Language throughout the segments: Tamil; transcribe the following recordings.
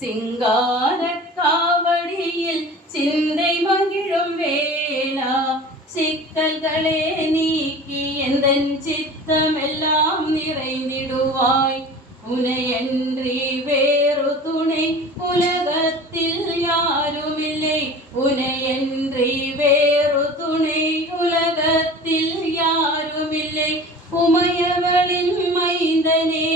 சிங்கார காவடியில் சிந்தை மகிழும் வேளா சிக்கல்களே நீக்கி எந்தன் சித்தமெல்லாம் நிறைந்திடுவாய். உனையன்றி வேறு துணை உலகத்தில் யாருமில்லை. உனையன்றி வேறு துணை உலகத்தில் யாருமில்லை. உமையவளின் மைந்தனே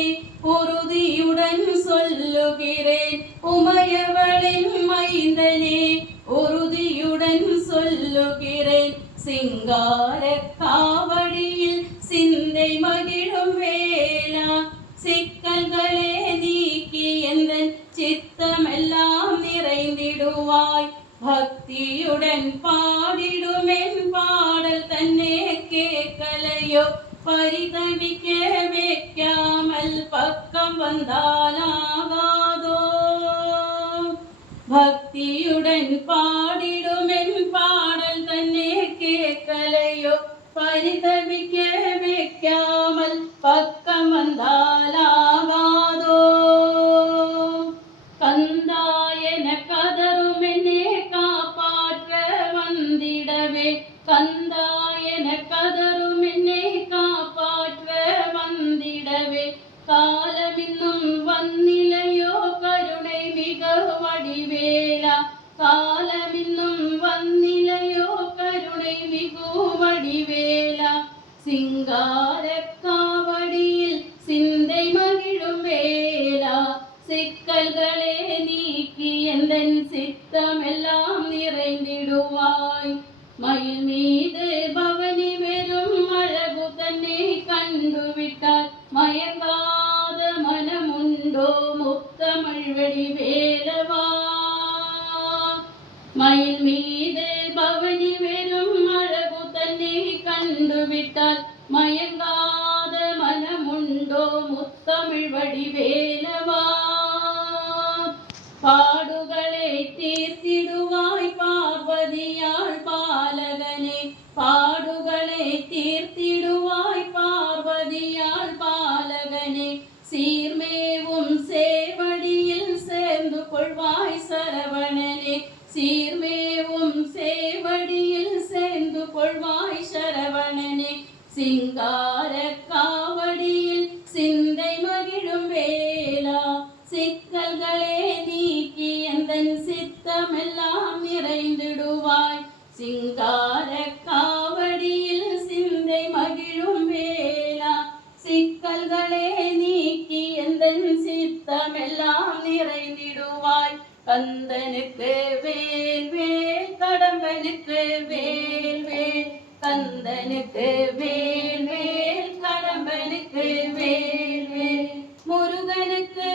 உறுதியுடன் சொல்லுகிறேன். உமையவளின் மைந்தனே உறுதியுடன் சொல்லுகிறேன். சிங்கார காவடியில் சிந்தை மகிழும் வேளா சிக்கல்களே நீக்கி எந்தன் சித்தமெல்லாம் நிறைந்திடுவாய். பக்தியுடன் பாடிடுமென் பாடல் தன்னே கேட்கலையோ. பரிதவிக்க வைக்காமல் பக்கம் வந்தாலாகாதோ. பக்தியுடன் பாடிடுமென் பாடல் தன்னே கேட்கலையோ. பரிதவிக்க வைக்காமல் பக்கம் வந்தாலாகாதோ. கந்தாயன கதரும் என்னே காப்பாற்ற வந்திடவே. கந்தாயன கதரும் என்னே காப்பாற்ற வந்திடவே. காலமின்னும் வந்திலையோ கருணை மிக வடிவேலா. காலமின்னும் வந்திலையோ கருணை மிகு வடிவேலா. சிங்கார காவடியில் சிந்தை மகிழும் வேளா சிக்கல்களே நீக்கி எந்தன் சித்தமெல்லாம் நிறைந்திடுவாய். மயில் மீது பவனி வெறும் அழகு தன்னை கண்டுவிட்டால் மயங்காத மனமுண்டோ முத்தமிழ் வடிவேலவா. மயில் மீது பவனி வெறும் அழகு தன்னை கண்டுவிட்டால் மயங்காத மனமுண்டோ முத்தமிழ் வடிவேலவா. பாடுகளை தீர்த்திடுவாய் பார்வதியாள் பாலகனே. பாடுகளை தீர்த்திடுவாய் பார்வதியாள் பாலகனே. சீர்மேவும் சேவடியில் சேர்ந்து கொள்வாய் சரவணனே. சீர்மேவும் சேவடியில் சேர்ந்து கொள்வாய் சரவணனே. சிங்கார காவடியில் சிந்தை மகிழும் வேளா சிக்கல்களே நீக்கி எந்தன் சித்தமெல்லாம் நிறைந்திடுவாய். சிங்கார காவடியில் சிந்தை மகிழும் வேளா சிக்கல்களே நீக்கி எந்தன் சித்தமெல்லாம் நிறைந்திடுவாய். கந்தனுக்கு வேல் வேல் கடம்பனுக்கு வேல் வேல். கந்தனுக்கு வேல் வேல் கடம்பனுக்கு வேல் வேல். முருகனுக்கு